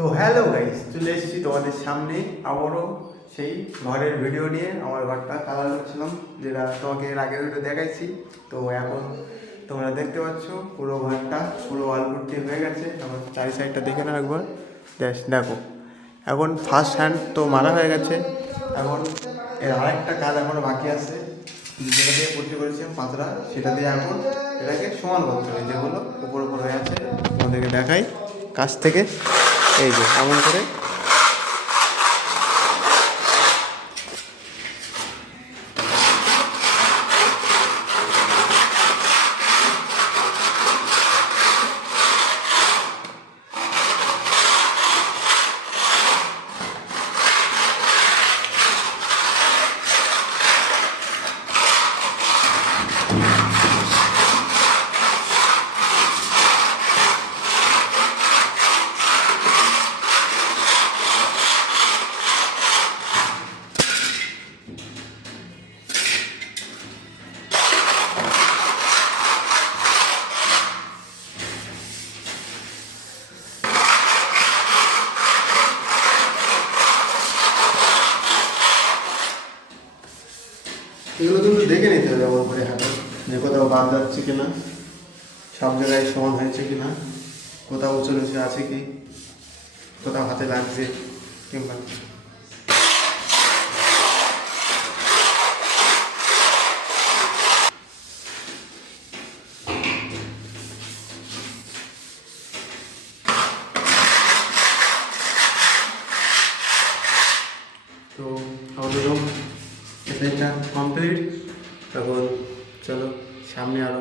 তো hello guys, চলে এসেছি তোমাদের সামনে আবারও সেই ঘরের ভিডিও নিয়ে। আমার ঘরটা কালার করছিলাম, যেটা তোমাকে এর আগের ভিডিও দেখাইছি। তো এখন তোমরা দেখতে পাচ্ছ পুরো ঘরটা পুরো ওয়ালপুট্টি হয়ে গেছে। আমার চারি সাইডটা দেখে না একবার, দেখো এখন ফার্স্ট হ্যান্ড তো মারা হয়ে গেছে। এখন এর আরেকটা কাজ এখনও বাকি আছে, যেটা দিয়ে পুট্টি করেছিলাম পাতলা, সেটা দিয়ে এখন এটাকে সমান করতে হবে। যেগুলো উপর উপর হয়ে আছে তোমাদেরকে দেখাই কাছ থেকে। এই যে এমন করে এগুলো কিন্তু দেখে নিতে হবে আমার করে হাতে, যে কোথাও বাদ যাচ্ছে কিনা, সব জায়গায় সমান হয়েছে কিনা, কোথাও উঁচু নিচে আছে কি, কোথাও হাতে লাগছে কিংবা তো আমাদের এটা কমপ্লিট। তখন চলো সামনে আরও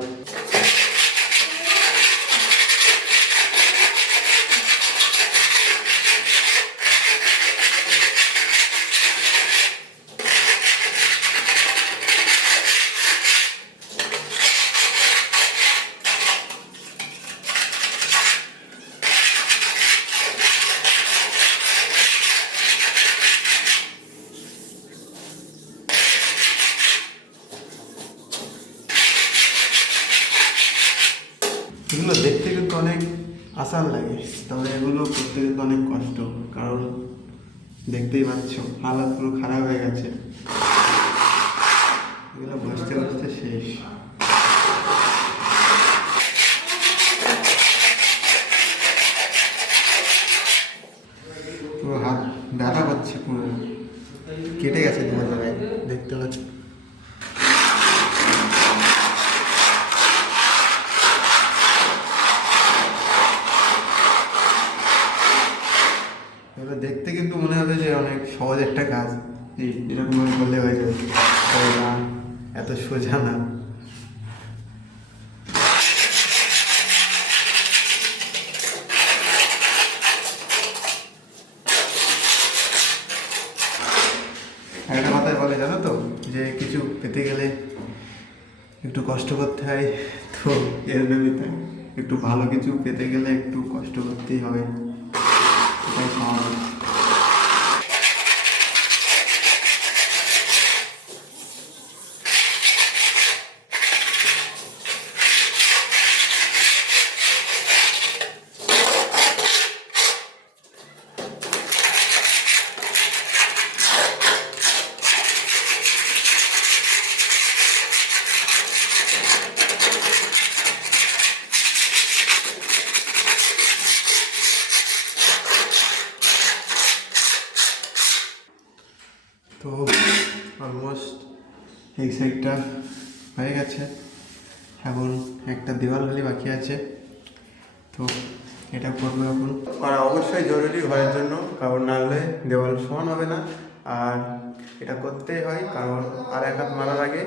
এগুলো দেখতে কিন্তু অনেক আসান লাগে, তবে এগুলো করতে কিন্তু অনেক কষ্ট। কারণ দেখতেই পাচ্ছ হালাত পুরো খারাপ হয়ে গেছে, এগুলো বসতে বসতে শেষ। পুরো হাত ব্যথা পাচ্ছে, পুরো কেটে গেছে তোমার জায়গায় দেখতে পাচ্ছ। এবার দেখতে কিন্তু মনে হবে যে অনেক সহজ একটা কাজ, এরকম করলে হয়ে যাবে, না এত সোজা না। একটা কথায় বলে জানো তো, যে কিছু পেতে গেলে একটু কষ্ট করতে হয়। তো এর জন্য একটু ভালো কিছু পেতে গেলে একটু কষ্ট করতেই হবে, এটাই স্বাভাবিক। তো অলমোস্ট এই সাইডটা হয়ে গেছে, এখন একটা দেওয়াল খালি বাকি আছে। তো এটা করবো এখন, করা অবশ্যই জরুরি ঘরের জন্য, কারণ না হলে দেওয়াল সমান হবে না। আর এটা করতেই হয়, কারণ আর এক হাত মারার আগে